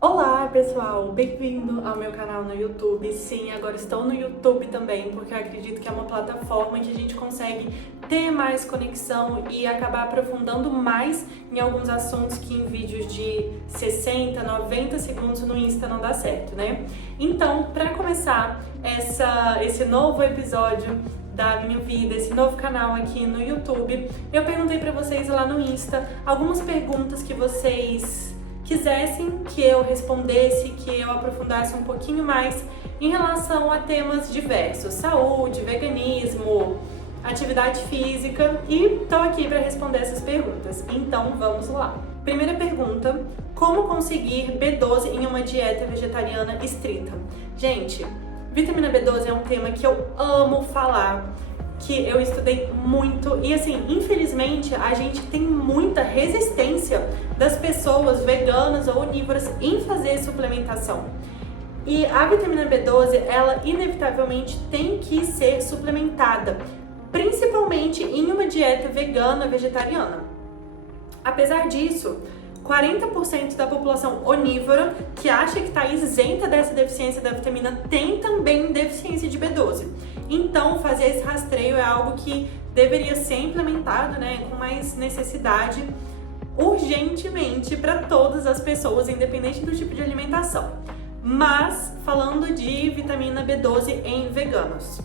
Olá pessoal, bem-vindo ao meu canal no YouTube. Sim, agora estou no YouTube também, porque eu acredito que é uma plataforma que a gente consegue ter mais conexão e acabar aprofundando mais em alguns assuntos que em vídeos de 60, 90 segundos no Insta não dá certo, né? Então, para começar esse novo episódio da minha vida, esse novo canal aqui no YouTube, eu perguntei para vocês lá no Insta algumas perguntas que vocês quisessem que eu respondesse, que eu aprofundasse um pouquinho mais em relação a temas diversos, saúde, veganismo, atividade física, e estou aqui para responder essas perguntas. Então vamos lá. Primeira pergunta: como conseguir B12 em uma dieta vegetariana estrita? Gente, vitamina B12 é um tema que eu amo falar, que eu estudei muito e assim, infelizmente a gente tem muita resistência das pessoas veganas ou onívoras em fazer suplementação. E a vitamina B12, ela inevitavelmente tem que ser suplementada, principalmente em uma dieta vegana, vegetariana. Apesar disso, 40% da população onívora que acha que está isenta dessa deficiência da vitamina tem também deficiência de B12. Então, fazer esse rastreio é algo que deveria ser implementado, né, com mais necessidade, urgentemente, para todas as pessoas, independente do tipo de alimentação. Mas, falando de vitamina B12 em veganos,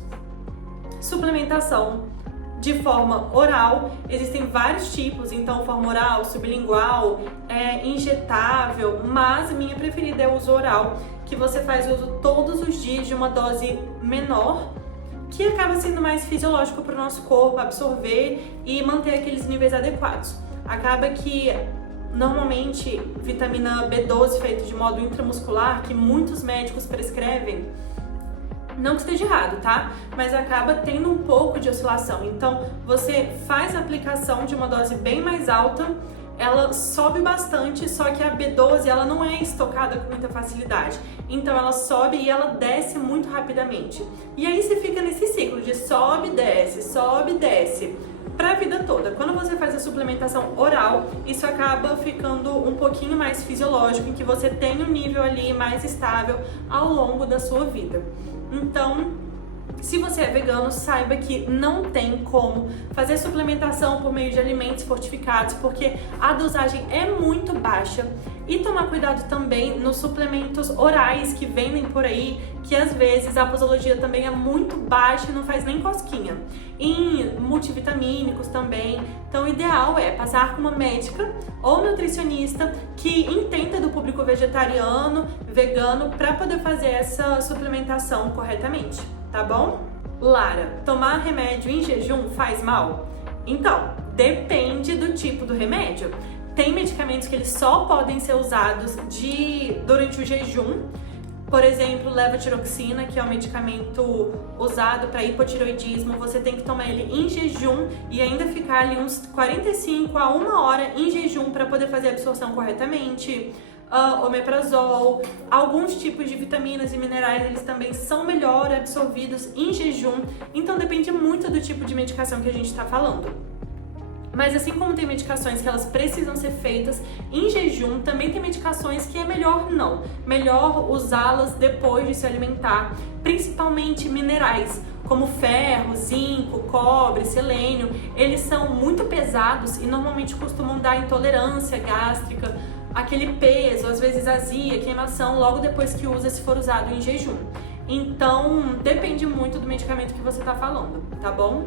suplementação de forma oral, existem vários tipos, então forma oral, sublingual, injetável, mas a minha preferida é o uso oral, que você faz uso todos os dias de uma dose menor, que acaba sendo mais fisiológico para o nosso corpo absorver e manter aqueles níveis adequados. Acaba que normalmente vitamina B12 feita de modo intramuscular, que muitos médicos prescrevem, não que esteja errado, tá? Mas acaba tendo um pouco de oscilação. Então, você faz a aplicação de uma dose bem mais alta, ela sobe bastante, só que a B12, ela não é estocada com muita facilidade. Então, ela sobe e ela desce muito rapidamente. E aí você fica nesse ciclo de sobe, desce, para a vida toda. Quando você faz a suplementação oral, isso acaba ficando um pouquinho mais fisiológico, em que você tem um nível ali mais estável ao longo da sua vida. Então, se você é vegano, saiba que não tem como fazer suplementação por meio de alimentos fortificados, porque a dosagem é muito baixa. E tomar cuidado também nos suplementos orais que vendem por aí, que às vezes a posologia também é muito baixa e não faz nem cosquinha. Em multivitamínicos também. Então o ideal é passar com uma médica ou nutricionista que entenda do público vegetariano, vegano, para poder fazer essa suplementação corretamente, tá bom? Lara, tomar remédio em jejum faz mal? Então, depende do tipo do remédio. Tem medicamentos que eles só podem ser usados durante o jejum. Por exemplo, levotiroxina, que é um medicamento usado para hipotireoidismo. Você tem que tomar ele em jejum e ainda ficar ali uns 45 a 1 hora em jejum para poder fazer a absorção corretamente. Omeprazol, alguns tipos de vitaminas e minerais, eles também são melhor absorvidos em jejum. Então depende muito do tipo de medicação que a gente está falando. Mas assim como tem medicações que elas precisam ser feitas em jejum, também tem medicações que é melhor não. Melhor usá-las depois de se alimentar, principalmente minerais, como ferro, zinco, cobre, selênio. Eles são muito pesados e normalmente costumam dar intolerância gástrica, aquele peso, às vezes azia, queimação, logo depois que usa, se for usado em jejum. Então, depende muito do medicamento que você está falando, tá bom?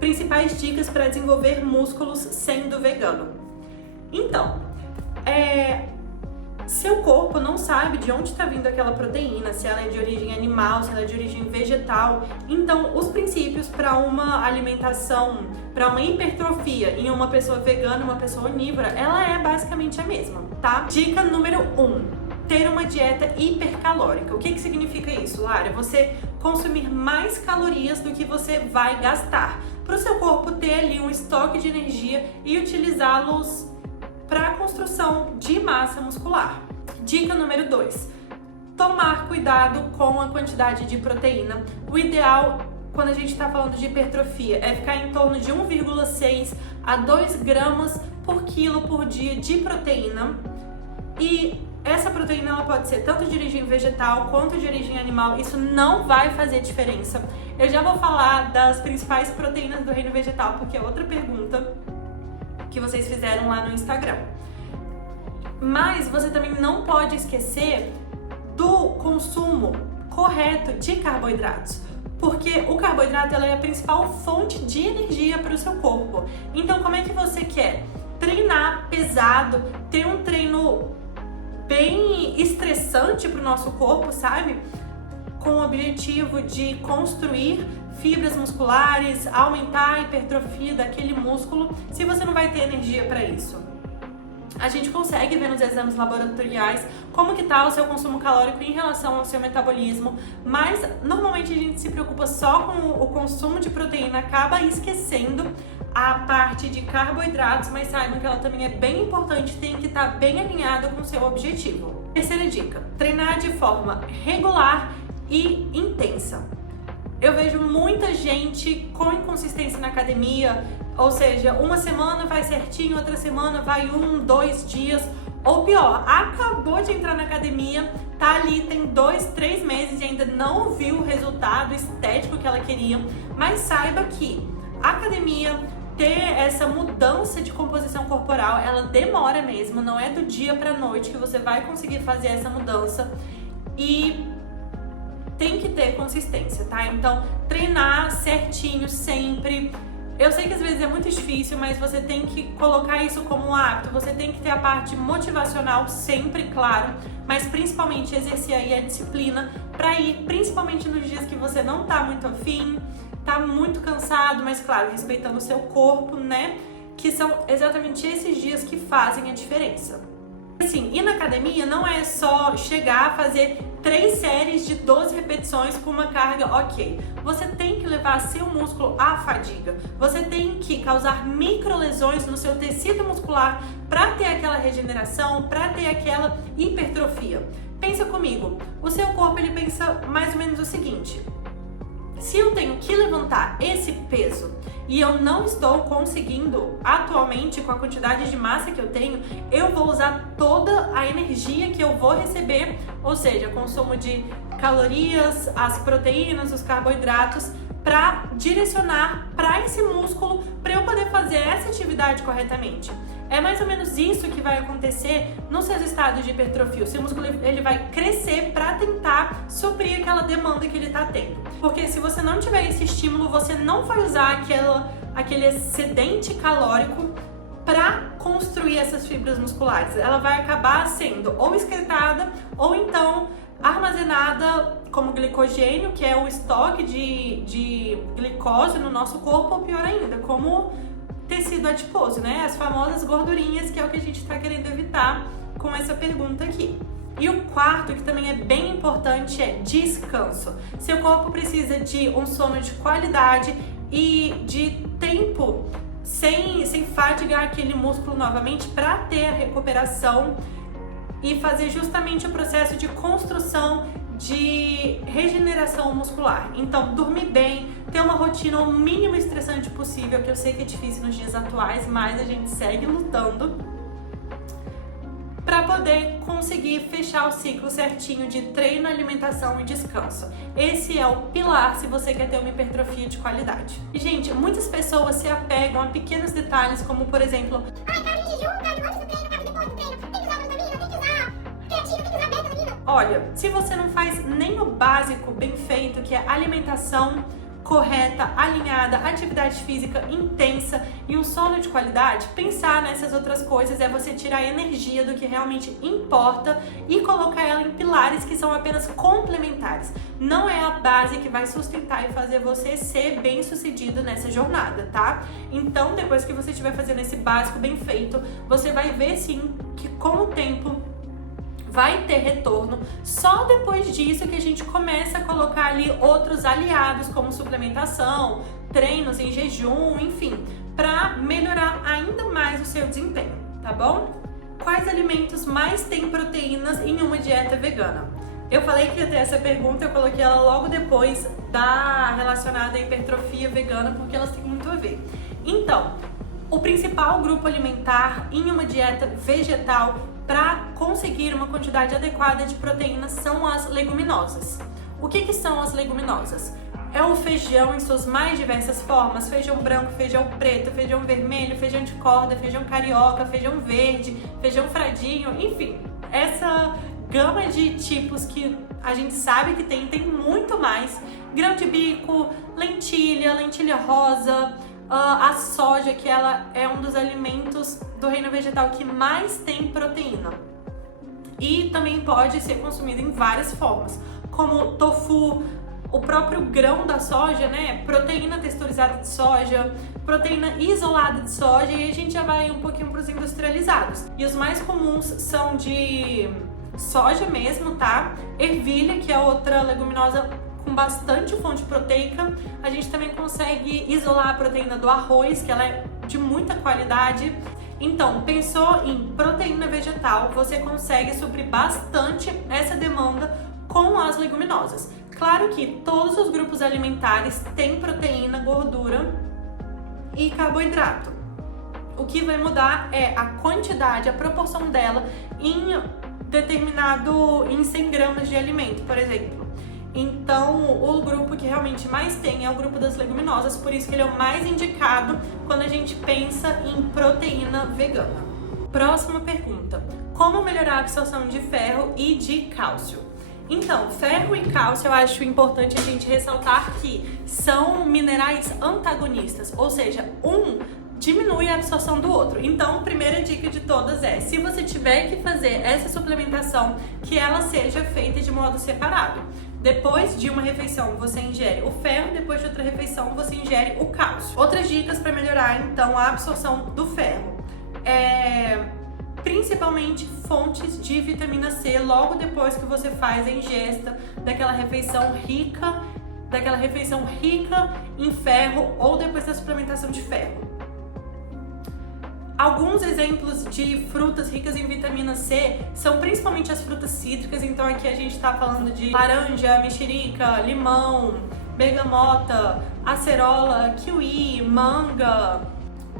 Principais dicas para desenvolver músculos sendo vegano. Então, seu corpo não sabe de onde está vindo aquela proteína, se ela é de origem animal, se ela é de origem vegetal. Então, os princípios para uma alimentação, para uma hipertrofia em uma pessoa vegana e uma pessoa onívora, ela é basicamente a mesma, tá? Dica número 1. Ter uma dieta hipercalórica. O que significa isso, Lara? Você consumir mais calorias do que você vai gastar, para o seu corpo ter ali um estoque de energia e utilizá-los para a construção de massa muscular. Dica número 2. Tomar cuidado com a quantidade de proteína. O ideal, quando a gente está falando de hipertrofia, é ficar em torno de 1,6 a 2 gramas por quilo por dia de proteína. E essa proteína ela pode ser tanto de origem vegetal quanto de origem animal, isso não vai fazer diferença. Eu já vou falar das principais proteínas do reino vegetal, porque é outra pergunta que vocês fizeram lá no Instagram. Mas você também não pode esquecer do consumo correto de carboidratos, porque o carboidrato ela é a principal fonte de energia para o seu corpo. Então, como é que você quer treinar pesado, ter um treino bem estressante para o nosso corpo, sabe? Com o objetivo de construir fibras musculares, aumentar a hipertrofia daquele músculo, se você não vai ter energia para isso. A gente consegue ver nos exames laboratoriais como que tá o seu consumo calórico em relação ao seu metabolismo, mas normalmente a gente se preocupa só com o consumo de proteína, acaba esquecendo a parte de carboidratos, mas saibam que ela também é bem importante, tem que estar bem alinhada com o seu objetivo. Terceira dica: treinar de forma regular e intensa. Eu vejo muita gente com inconsistência na academia, ou seja, uma semana vai certinho, outra semana vai 1, 2 dias, ou pior, acabou de entrar na academia, tá ali, tem 2, 3 meses e ainda não viu o resultado estético que ela queria, mas saiba que a academia, ter essa mudança de composição corporal, ela demora mesmo, não é do dia pra noite que você vai conseguir fazer essa mudança e tem que ter consistência, tá? Então, treinar certinho sempre. Eu sei que às vezes é muito difícil, mas você tem que colocar isso como um hábito. Você tem que ter a parte motivacional sempre, claro, mas principalmente exercer aí a disciplina pra ir, principalmente nos dias que você não tá muito afim, tá muito cansado, mas claro, respeitando o seu corpo, né? Que são exatamente esses dias que fazem a diferença. Assim, ir na academia não é só chegar a fazer 3 séries de 12 repetições com uma carga ok. Você tem que levar seu músculo à fadiga. Você tem que causar microlesões no seu tecido muscular para ter aquela regeneração, para ter aquela hipertrofia. Pensa comigo, o seu corpo ele pensa mais ou menos o seguinte: se eu tenho que levantar esse peso e eu não estou conseguindo atualmente com a quantidade de massa que eu tenho, eu vou usar toda a energia que eu vou receber, ou seja, consumo de calorias, as proteínas, os carboidratos, para direcionar para esse músculo para eu poder fazer essa atividade corretamente. É mais ou menos isso que vai acontecer nos seus estados de hipertrofia. O seu músculo ele vai crescer para tentar suprir aquela demanda que ele está tendo. Porque se você não tiver esse estímulo, você não vai usar aquele excedente calórico para construir essas fibras musculares. Ela vai acabar sendo ou excretada ou então armazenada como glicogênio, que é o estoque de glicose no nosso corpo, ou pior ainda, como tecido adiposo, né? As famosas gordurinhas, que é o que a gente está querendo evitar com essa pergunta aqui. E o quarto, que também é bem importante, é descanso. Seu corpo precisa de um sono de qualidade e de tempo sem fadigar aquele músculo novamente para ter a recuperação e fazer justamente o processo de construção de regeneração muscular. Então, dormir bem, ter uma rotina o mínimo estressante possível, que eu sei que é difícil nos dias atuais, mas a gente segue lutando para poder conseguir fechar o ciclo certinho de treino, alimentação e descanso. Esse é o pilar se você quer ter uma hipertrofia de qualidade. E, gente, muitas pessoas se apegam a pequenos detalhes, como, por exemplo, olha, se você não faz nem o básico bem feito, que é alimentação correta, alinhada, atividade física intensa e um sono de qualidade, pensar nessas outras coisas é você tirar a energia do que realmente importa e colocar ela em pilares que são apenas complementares. Não é a base que vai sustentar e fazer você ser bem sucedido nessa jornada, tá? Então, depois que você estiver fazendo esse básico bem feito, você vai ver sim que com o tempo vai ter retorno. Só depois disso que a gente começa a colocar ali outros aliados, como suplementação, treinos em jejum, enfim, para melhorar ainda mais o seu desempenho, tá bom? Quais alimentos mais têm proteínas em uma dieta vegana? Eu falei que ia ter essa pergunta, eu coloquei ela logo depois da relacionada à hipertrofia vegana, porque elas têm muito a ver. Então, o principal grupo alimentar em uma dieta vegetal para conseguir uma quantidade adequada de proteína são as leguminosas. O que são as leguminosas? É o feijão em suas mais diversas formas: feijão branco, feijão preto, feijão vermelho, feijão de corda, feijão carioca, feijão verde, feijão fradinho, enfim, essa gama de tipos que a gente sabe que tem muito mais. Grão de bico, lentilha rosa, a soja, que ela é um dos alimentos do reino vegetal que mais tem proteína. E também pode ser consumido em várias formas, como tofu, o próprio grão da soja, né? Proteína texturizada de soja, proteína isolada de soja, e a gente já vai um pouquinho para os industrializados. E os mais comuns são de soja mesmo, tá? Ervilha, que é outra leguminosa com bastante fonte proteica. A gente também consegue isolar a proteína do arroz, que ela é de muita qualidade. Então, pensou em proteína vegetal, você consegue suprir bastante essa demanda com as leguminosas. Claro que todos os grupos alimentares têm proteína, gordura e carboidrato. O que vai mudar é a quantidade, a proporção dela em 100 gramas de alimento, por exemplo. Então, o grupo que realmente mais tem é o grupo das leguminosas, por isso que ele é o mais indicado quando a gente pensa em proteína vegana. Próxima pergunta: como melhorar a absorção de ferro e de cálcio? Então, ferro e cálcio eu acho importante a gente ressaltar que são minerais antagonistas, ou seja, um diminui a absorção do outro. Então, a primeira dica de todas é: se você tiver que fazer essa suplementação, que ela seja feita de modo separado. Depois de uma refeição você ingere o ferro, depois de outra refeição você ingere o cálcio. Outras dicas para melhorar então a absorção do ferro principalmente fontes de vitamina C logo depois que você faz a ingesta daquela refeição rica em ferro ou depois da suplementação de ferro. Alguns exemplos de frutas ricas em vitamina C são principalmente as frutas cítricas, então aqui a gente está falando de laranja, mexerica, limão, bergamota, acerola, kiwi, manga.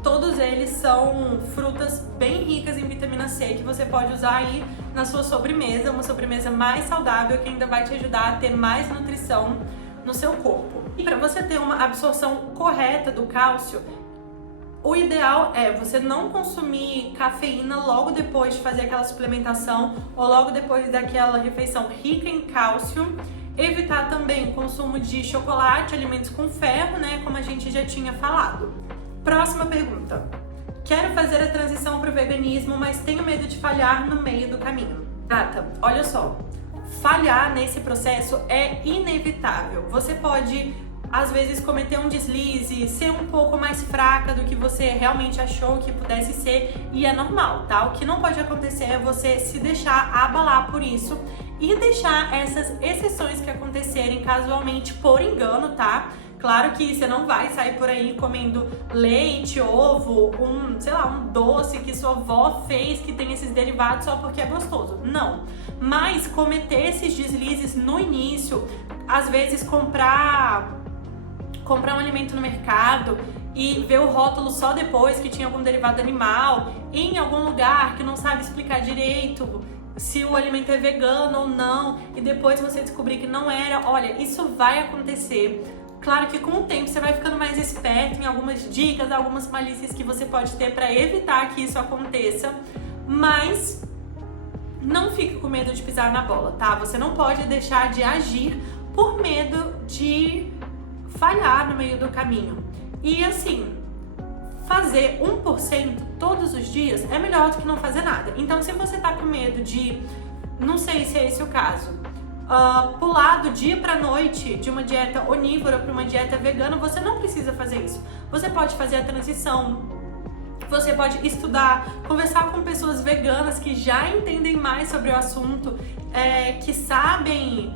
Todos eles são frutas bem ricas em vitamina C que você pode usar aí na sua sobremesa, uma sobremesa mais saudável que ainda vai te ajudar a ter mais nutrição no seu corpo. E para você ter uma absorção correta do cálcio, o ideal é você não consumir cafeína logo depois de fazer aquela suplementação ou logo depois daquela refeição rica em cálcio. Evitar também o consumo de chocolate, alimentos com ferro, né, como a gente já tinha falado. Próxima pergunta: quero fazer a transição para o veganismo, mas tenho medo de falhar no meio do caminho. Gata, olha só, falhar nesse processo é inevitável. Você pode às vezes cometer um deslize, ser um pouco mais fraca do que você realmente achou que pudesse ser, e é normal, tá? O que não pode acontecer é você se deixar abalar por isso e deixar essas exceções que acontecerem casualmente por engano, tá? Claro que você não vai sair por aí comendo leite, ovo, um doce que sua avó fez que tem esses derivados só porque é gostoso. Não. Mas cometer esses deslizes no início, às vezes comprar um alimento no mercado e ver o rótulo só depois que tinha algum derivado animal, em algum lugar que não sabe explicar direito se o alimento é vegano ou não, e depois você descobrir que não era. Olha, isso vai acontecer. Claro que com o tempo você vai ficando mais esperto em algumas dicas, algumas malícias que você pode ter para evitar que isso aconteça, mas não fique com medo de pisar na bola, tá? Você não pode deixar de agir por medo de falhar no meio do caminho. E assim, fazer 1% todos os dias é melhor do que não fazer nada. Então, se você tá com medo de, não sei se é esse o caso, pular do dia pra noite de uma dieta onívora para uma dieta vegana, você não precisa fazer isso. Você pode fazer a transição, você pode estudar, conversar com pessoas veganas que já entendem mais sobre o assunto, que sabem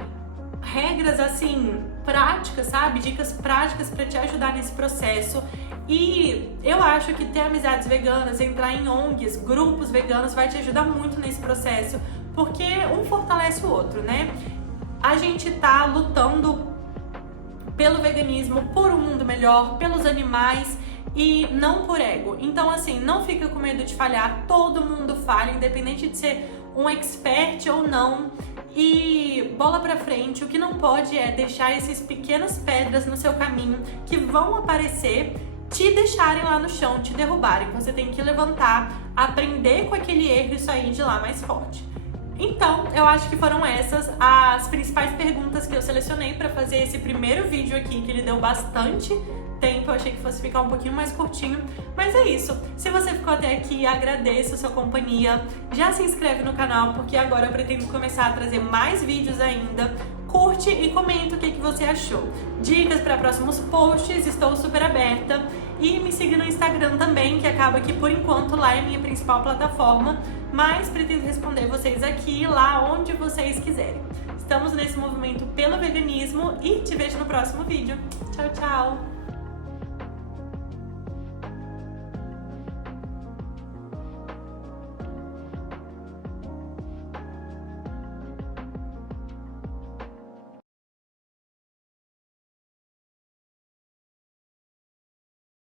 regras assim práticas, sabe? Dicas práticas para te ajudar nesse processo. E eu acho que ter amizades veganas, entrar em ONGs, grupos veganos, vai te ajudar muito nesse processo, porque um fortalece o outro, né? A gente tá lutando pelo veganismo, por um mundo melhor, pelos animais, e não por ego. Então, assim, não fica com medo de falhar, todo mundo falha, independente de ser um expert ou não. E bola pra frente, o que não pode é deixar esses pequenas pedras no seu caminho que vão aparecer, te deixarem lá no chão, te derrubarem. Você tem que levantar, aprender com aquele erro e sair de lá mais forte. Então, eu acho que foram essas as principais perguntas que eu selecionei para fazer esse primeiro vídeo aqui, que ele deu bastante tempo, eu achei que fosse ficar um pouquinho mais curtinho, mas é isso. Se você ficou até aqui, agradeço a sua companhia, já se inscreve no canal, porque agora eu pretendo começar a trazer mais vídeos ainda. Curte e comenta o que você achou. Dicas para próximos posts, estou super aberta. E me siga no Instagram também, que acaba que por enquanto lá é minha principal plataforma, mas pretendo responder vocês aqui, lá onde vocês quiserem. Estamos nesse movimento pelo veganismo e te vejo no próximo vídeo. Tchau, tchau!